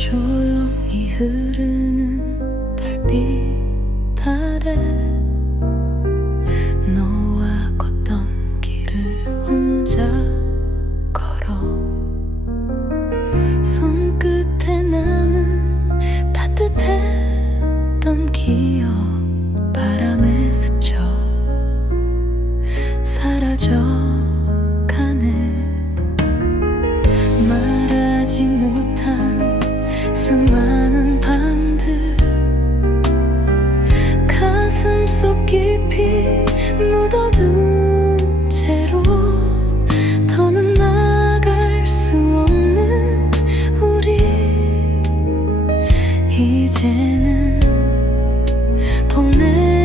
조용히 흐르는 달빛 아래 너와 걷던 길을 혼자 걸어 손끝에 남은 따뜻했던 기억 바람에 스쳐 사라져 가네 말하지 속 깊이 묻어둔 채로 더는 나갈 수 없는 우리. 이제는 보내